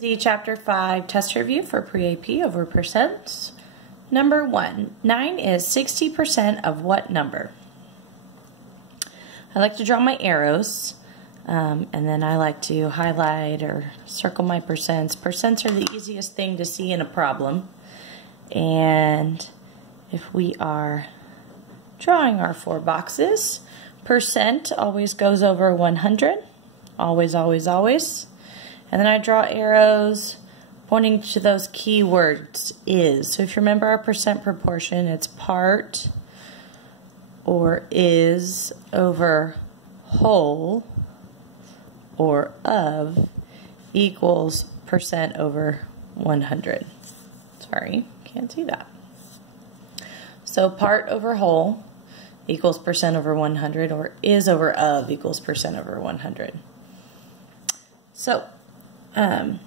Chapter 5 test review for PreAP over percents. Number 1, 9 is 60% of what number? I like to draw my arrows, and then I like to highlight or circle my percents. Percents are the easiest thing to see in a problem, and if we are drawing our 4 boxes, percent always goes over 100, always, always, always. And then I draw arrows pointing to those key words, is. So if you remember our percent proportion, it's part or is over whole or of equals percent over 100. Sorry, can't see that. So part over whole equals percent over 100, or is over of equals percent over 100. So 9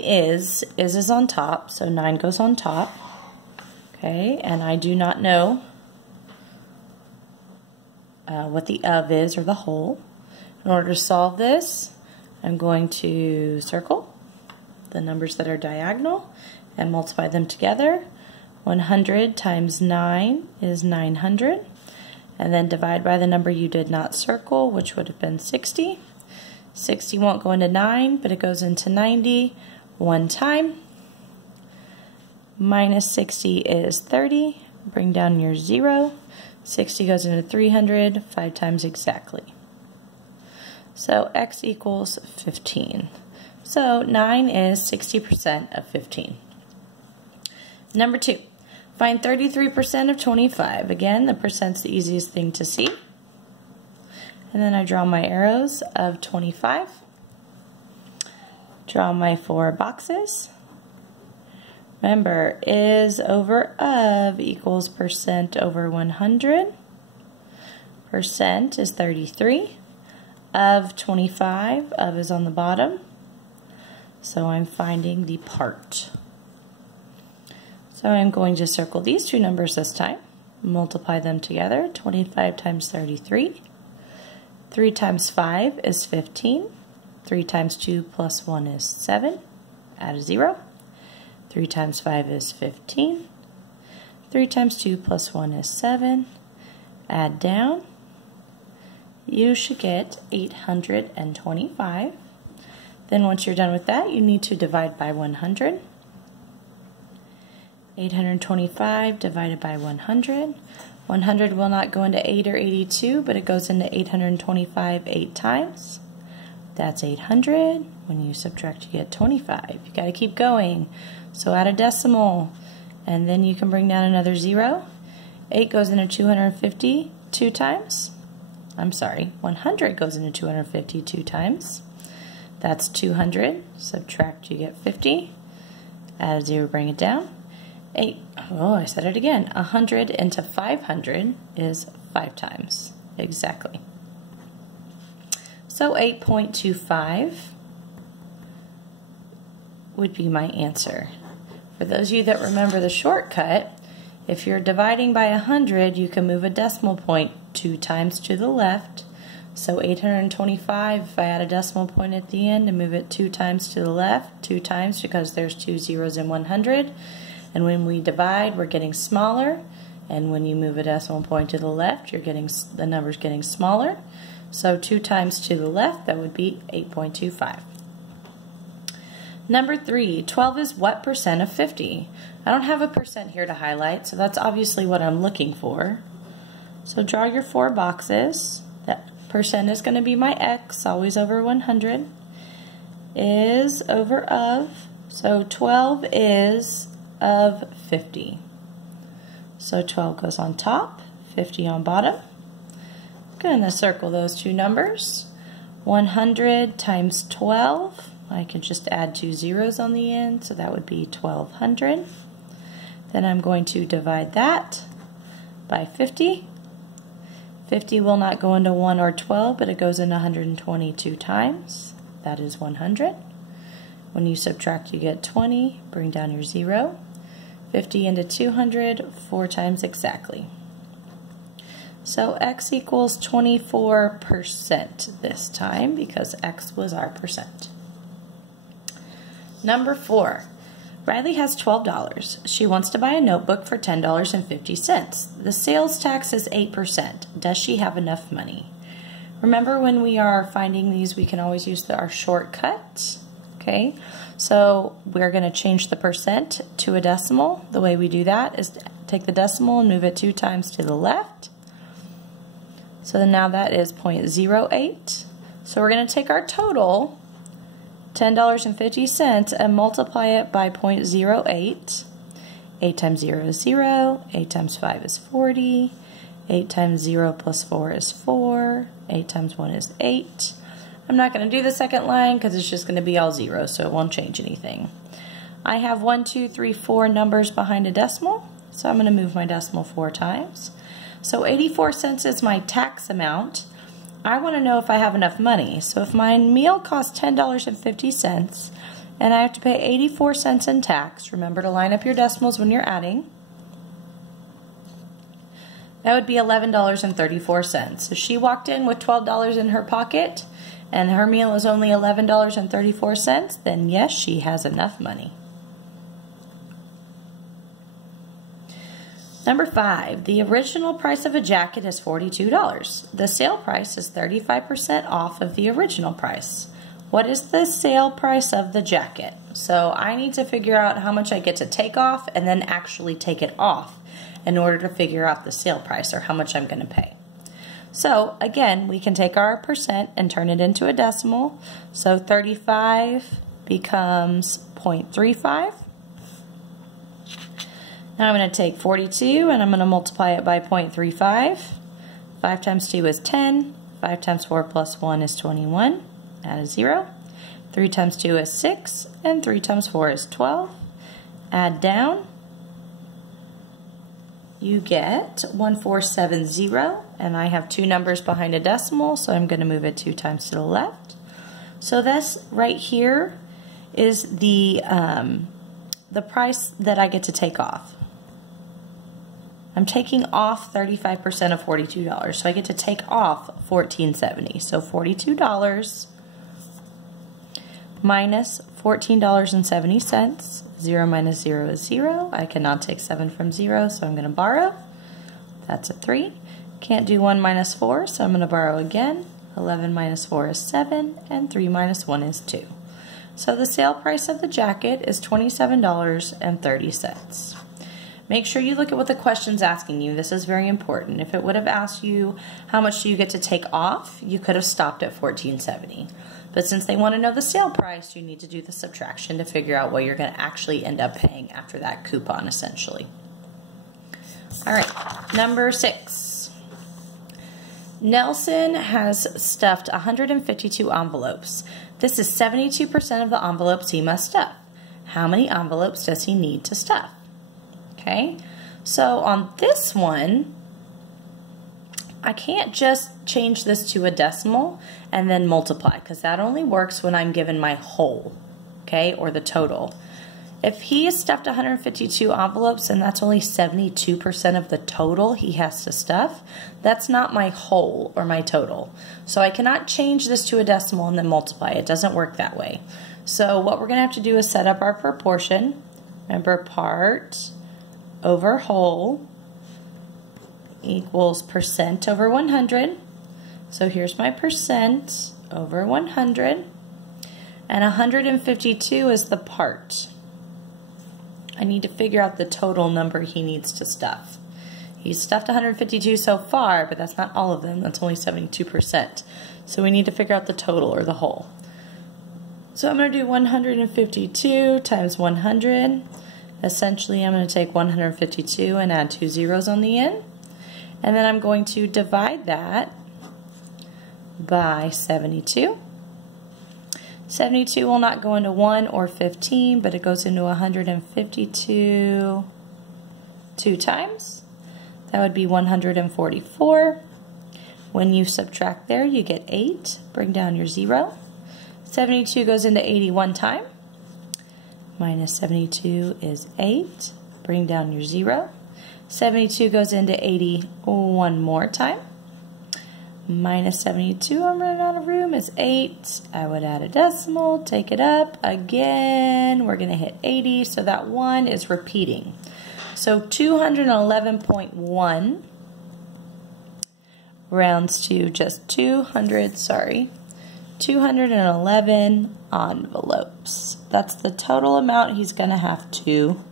is on top, so 9 goes on top. Okay, and I do not know what the of is or the whole. In order to solve this, I'm going to circle the numbers that are diagonal and multiply them together. 100 times 9 is 900, and then divide by the number you did not circle, which would have been 60. 60 won't go into 9, but it goes into 90 one time. Minus 60 is 30. Bring down your 0. 60 goes into 300 5 times exactly. So x equals 15. So 9 is 60% of 15. Number 2, find 33% of 25. Again, the percent's the easiest thing to see. And then I draw my arrows of 25. Draw my 4 boxes. Remember, is over of equals percent over 100. Percent is 33. Of 25, of is on the bottom. So I'm finding the part. So I'm going to circle these 2 numbers this time. Multiply them together. 25 times 33. 3 times 5 is 15. 3 times 2 plus 1 is 7. Add a 0. 3 times 5 is 15. 3 times 2 plus 1 is 7. Add down. You should get 825. Then once you're done with that, you need to divide by 100. 825 divided by 100. 100 will not go into 8 or 82, but it goes into 825 8 times. That's 800. When you subtract, you get 25. You got to keep going. So add a decimal, and then you can bring down another 0. 8 goes into 250 2 times. I'm sorry, 100 goes into 250 2 times. That's 200. Subtract, you get 50. Add a 0, bring it down. 8, oh, I said it again. 100 into 500 is 5 times. Exactly. So 8.25 would be my answer. For those of you that remember the shortcut, if you're dividing by 100, you can move a decimal point 2 times to the left. So 825, if I add a decimal point at the end and move it 2 times to the left, 2 times because there's 2 zeros in 100. And when we divide, we're getting smaller, and when you move a decimal point to the left, you're getting the number's getting smaller. So 2 times to the left, that would be 8.25. Number 3, 12 is what percent of 50? I don't have a percent here to highlight, so that's obviously what I'm looking for. So draw your 4 boxes. That percent is going to be my x, always over 100. Is over of, so 12 is of 50. So 12 goes on top, 50 on bottom. I'm going to circle those 2 numbers. 100 times 12, I can just add 2 zeros on the end, so that would be 1200. Then I'm going to divide that by 50. 50 will not go into 1 or 12, but it goes into 122 times. That is 100. When you subtract, you get 20. Bring down your 0. 50 into 200, 4 times exactly. So x equals 24% this time because x was our percent. Number 4. Riley has $12. She wants to buy a notebook for $10.50. The sales tax is 8%. Does she have enough money? Remember, when we are finding these, we can always use our shortcut. Okay, so we're going to change the percent to a decimal. The way we do that is to take the decimal and move it 2 times to the left. So now that is 0.08. So we're going to take our total, $10.50, and multiply it by 0.08. 8 times 0 is 0. 8 times 5 is 40. 8 times 0 plus 4 is 4. 8 times 1 is 8. I'm not going to do the second line because it's just going to be all 0, so it won't change anything. I have 1, 2, 3, 4 numbers behind a decimal, so I'm going to move my decimal 4 times. So 84 cents is my tax amount. I want to know if I have enough money. So if my meal costs $10.50 and I have to pay 84 cents in tax, remember to line up your decimals when you're adding. That would be $11.34. So she walked in with $12 in her pocket and her meal is only $11.34, then yes, she has enough money. Number 5, the original price of a jacket is $42. The sale price is 35% off of the original price. What is the sale price of the jacket? So I need to figure out how much I get to take off and then actually take it off in order to figure out the sale price, or how much I'm going to pay. So again, we can take our percent and turn it into a decimal. So 35 becomes 0.35. Now I'm going to take 42 and I'm going to multiply it by 0.35. 5 times 2 is 10. 5 times 4 plus 1 is 21. Add a 0. 3 times 2 is 6. And 3 times 4 is 12. Add down. You get 1470. And I have 2 numbers behind a decimal, so I'm going to move it 2 times to the left. So this right here is the price that I get to take off. I'm taking off 35% of $42, so I get to take off $14.70. So $42 minus $14.70. 0 minus 0 is 0. I cannot take 7 from 0, so I'm going to borrow. That's a 3. Can't do 1 minus 4, so I'm going to borrow again. 11 minus 4 is 7, and 3 minus 1 is 2. So the sale price of the jacket is $27.30. Make sure you look at what the question's asking you. This is very important. If it would have asked you how much do you get to take off, you could have stopped at $14.70. But since they want to know the sale price, you need to do the subtraction to figure out what you're going to actually end up paying after that coupon, essentially. All right, number 6. Nelson has stuffed 152 envelopes. This is 72% of the envelopes he must stuff. How many envelopes does he need to stuff? Okay, so on this one, I can't just change this to a decimal and then multiply, because that only works when I'm given my whole, okay, or the total. If he has stuffed 152 envelopes and that's only 72% of the total he has to stuff, that's not my whole or my total. So I cannot change this to a decimal and then multiply. It doesn't work that way. So what we're going to have to do is set up our proportion. Remember, part over whole equals percent over 100. So here's my percent over 100. And 152 is the part. I need to figure out the total number he needs to stuff. He's stuffed 152 so far, but that's not all of them. That's only 72%. So we need to figure out the total, or the whole. So I'm going to do 152 times 100. Essentially, I'm going to take 152 and add 2 zeros on the end. And then I'm going to divide that by 72. 72 will not go into 1 or 15, but it goes into 152 2 times. That would be 144. When you subtract there, you get 8. Bring down your 0. 72 goes into 80 one time. Minus 72 is 8. Bring down your 0. 72 goes into 80 one more time. minus 72, I'm running out of room, is 8. I would add a decimal, take it up. Again, we're going to hit 80, so that 1 is repeating. So 211.1 rounds to just 211 envelopes. That's the total amount he's going to have to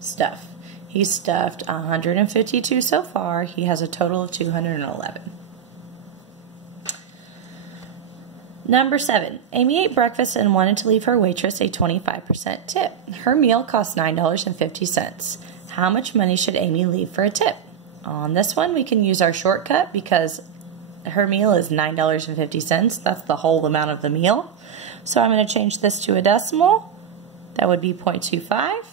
stuff. He's stuffed 152 so far. He has a total of 211. Number 7. Amy ate breakfast and wanted to leave her waitress a 25% tip. Her meal cost $9.50. How much money should Amy leave for a tip? On this one, we can use our shortcut because her meal is $9.50. That's the whole amount of the meal. So I'm going to change this to a decimal. That would be 0.25.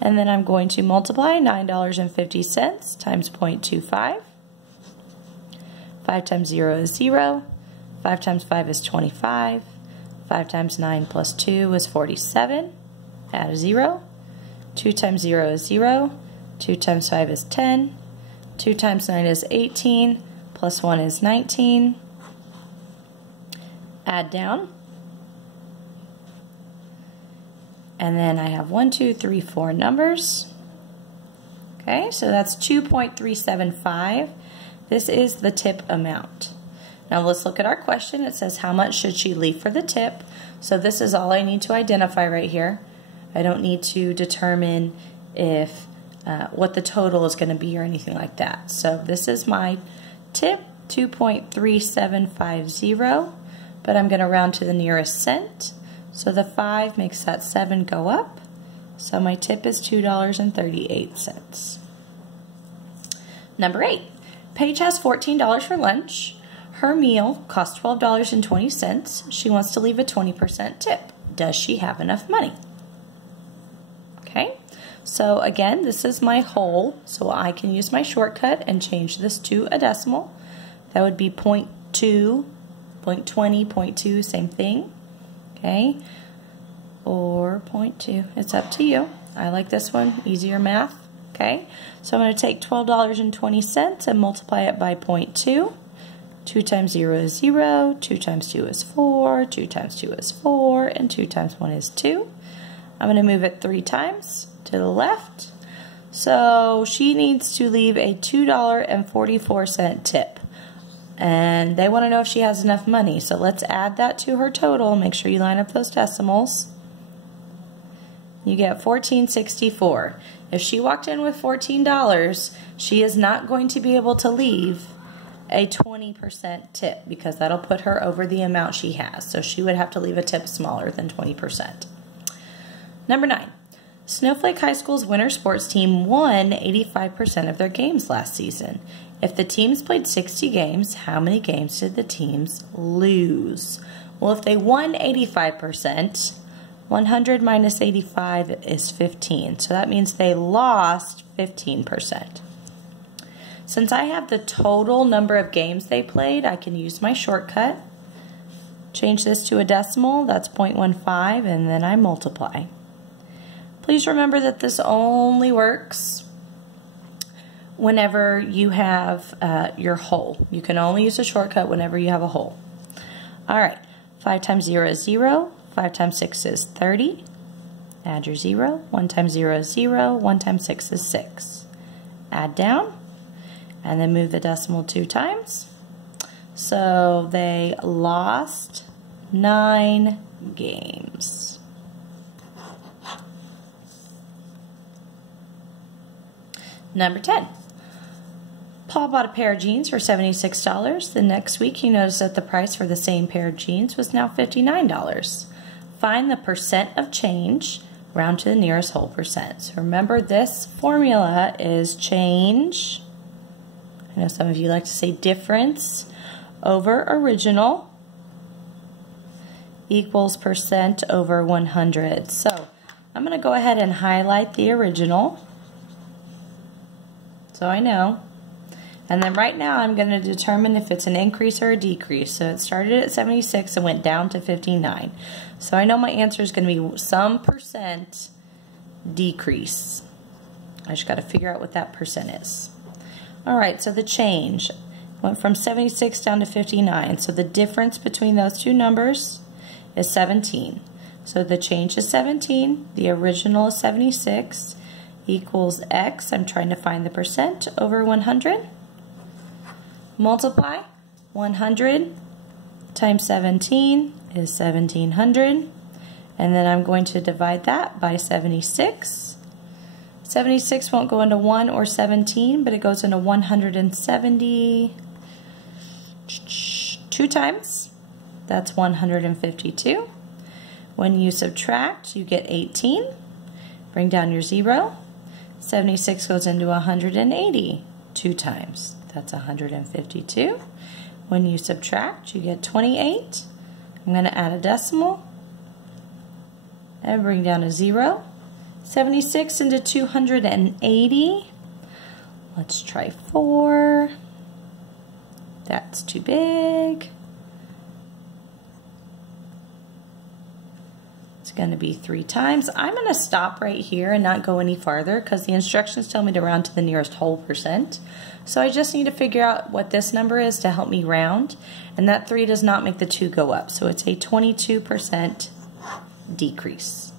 And then I'm going to multiply $9.50 times 0.25. 5 times 0 is 0. 5 times 5 is 25. 5 times 9 plus 2 is 47. Add a 0. 2 times 0 is 0. 2 times 5 is 10. 2 times 9 is 18. Plus 1 is 19. Add down. And then I have 1, 2, 3, 4 numbers. Okay, so that's 2.375. This is the tip amount. Now let's look at our question. It says, how much should she leave for the tip? So this is all I need to identify right here. I don't need to determine if what the total is going to be or anything like that. So this is my tip, 2.3750, but I'm going to round to the nearest cent. So the 5 makes that 7 go up. So my tip is $2.38. Number 8. Paige has $14 for lunch. Her meal costs $12.20. She wants to leave a 20% tip. Does she have enough money? Okay, so again, this is my whole, so I can use my shortcut and change this to a decimal. That would be 0.2, 0.20, 0.2, same thing. Okay, or 0.2. It's up to you. I like this one, easier math. Okay, so I'm going to take $12.20 and multiply it by 0.2. 2 times 0 is 0, 2 times 2 is 4, 2 times 2 is 4, and 2 times 1 is 2. I'm going to move it 3 times to the left. So she needs to leave a $2.44 tip. And they want to know if she has enough money. So let's add that to her total. Make sure you line up those decimals. You get $14.64. If she walked in with $14, she is not going to be able to leave a 20% tip because that'll put her over the amount she has. So she would have to leave a tip smaller than 20%. Number 9. Snowflake High School's winter sports team won 85% of their games last season. If the teams played 60 games, how many games did the teams lose? Well, if they won 85%, 100 minus 85 is 15. So that means they lost 15%. Since I have the total number of games they played, I can use my shortcut. Change this to a decimal, that's 0.15, and then I multiply. Please remember that this only works whenever you have your whole. You can only use a shortcut whenever you have a whole. All right, 5 times 0 is 0, 5 times 6 is 30. Add your 0, 1 times 0 is 0, 1 times 6 is 6. Add down, and then move the decimal 2 times. So they lost 9 games. Number 10. Paul bought a pair of jeans for $76. The next week he noticed that the price for the same pair of jeans was now $59. Find the percent of change, round to the nearest whole percent. So remember, this formula is change, I know some of you like to say difference, over original equals percent over 100. So I'm going to go ahead and highlight the original so I know. And then right now I'm going to determine if it's an increase or a decrease. So it started at 76 and went down to 59. So I know my answer is going to be some percent decrease. I just got to figure out what that percent is. All right, so the change. Went from 76 down to 59. So the difference between those two numbers is 17. So the change is 17. The original is 76 equals X. I'm trying to find the percent over 100. Multiply 100 times 17 is 1700. And then I'm going to divide that by 76. 76 won't go into 1 or 17, but it goes into 170 two times. That's 152. When you subtract, you get 18. Bring down your 0. 76 goes into 180 two times. That's 152. When you subtract, you get 28. I'm going to add a decimal and bring down a 0. 76 into 280. Let's try 4. That's too big. It's going to be 3 times. I'm going to stop right here and not go any farther because the instructions tell me to round to the nearest whole percent. So I just need to figure out what this number is to help me round. And that 3 does not make the 2 go up. So it's a 22% decrease.